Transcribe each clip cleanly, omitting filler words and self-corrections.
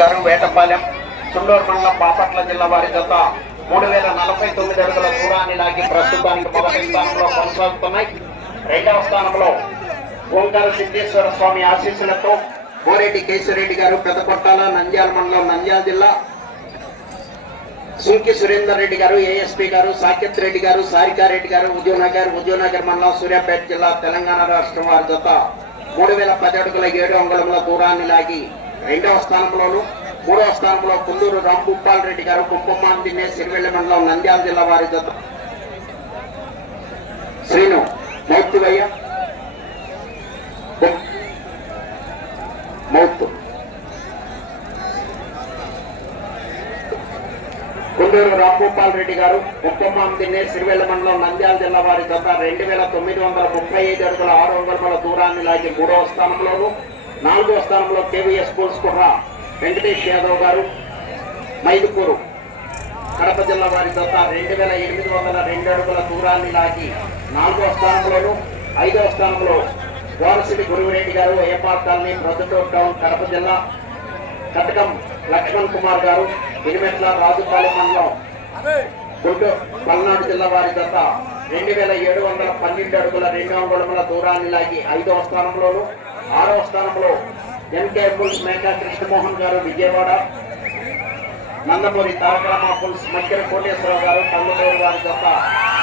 గారు వేటపాలెం చుండూరు మండలం బాపట్ల జిల్లా వారి జత 3049 అడుగుల దూరాన్ని లాగి ప్రస్తుతానికి మొదటి స్థానంలో కొనసాగుతున్నాయి. రెండవ స్థానంలో ఓంకార సిద్ధేశ్వర స్వామి ఆశీస్సులతో కోరెడ్డి కేశవరెడ్డి గారు పెదకొట్టాల నంద్యాల మండలం నంద్యాల జిల్లా, సుంకి సురేందర్ రెడ్డి గారు ఏఎస్పీ గారు సాకేత్ రెడ్డి గారు సారికారెడ్డి గారు ఉద్యోనగర్ మండలం సూర్యాపేట జిల్లా తెలంగాణ రాష్ట్రం వారి జత 3010 అడుగుల 7 అంగుళముల దూరాన్ని లాగి రెండవ స్థానంలోను, మూడవ స్థానంలో కుందూరు రాంభూపాల్ రెడ్డి గారు కుప్పమాందినే సిరివెల్లి మండలం నంద్యాల జిల్లా వారి జత శ్రీను మౌత్తువయ్య కుందూరు రాంభూపాల్ రెడ్డి గారు కుప్పమాందినే సిరివెల్లి మండలం నంద్యాల జిల్లా వారి జత 2935 అడుగుల 6 అంగుళముల దూరాన్ని లాగి మూడవ స్థానంలోను, నాలుగవ స్థానంలో కేవీఎస్ స్కూల్స్ కుర్రా వెంకటేష్ యాదవ్ గారు మైదుకూరు కడప జిల్లా వారి జత 2802 అడుగుల దూరాన్ని లాగి నాలుగవ స్థానంలోను, ఐదవ స్థానంలో వారసిడి గురువిరెడ్డి గారు ఏపార్ కాలనీ ప్రొద్దుటూరు టౌన్ కడప జిల్లా, కటకం లక్ష్మణ్ కుమార్ గారు ఇనిమెట్ల రాజుపాలెం మండలం గుంటూరు పల్నాడు జిల్లా వారి జత 2712 అడుగుల 2 అంగుళముల దూరాన్ని లాగి ఐదవ స్థానంలోను, ఆరవ స్థానంలో ఎంకే పుల్స్ మేకా కృష్ణమోహన్ గారు విజయవాడ, నందమూరి తారకరామ పుల్స్ మధ్య కోటేశ్వరరావు గారు తల్లులూరు వారి జత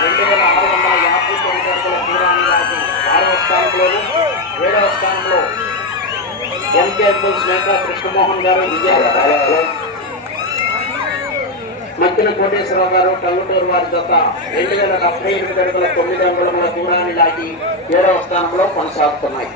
2659 అడుగుల దూరాన్ని లాగి ఆరవ స్థానంలోను, ఏడవ స్థానంలో ఎంకే పుల్స్ మేకా కృష్ణమోహన్ గారు విజయవాడ, మధ్యన కోటేశ్వరరావు గారు టంగుటూరు వారి జత 2078 అడుగుల 9 అంగుళముల దూరాన్ని లాగి 7వ స్థానంలో కొనసాగుతున్నాయి.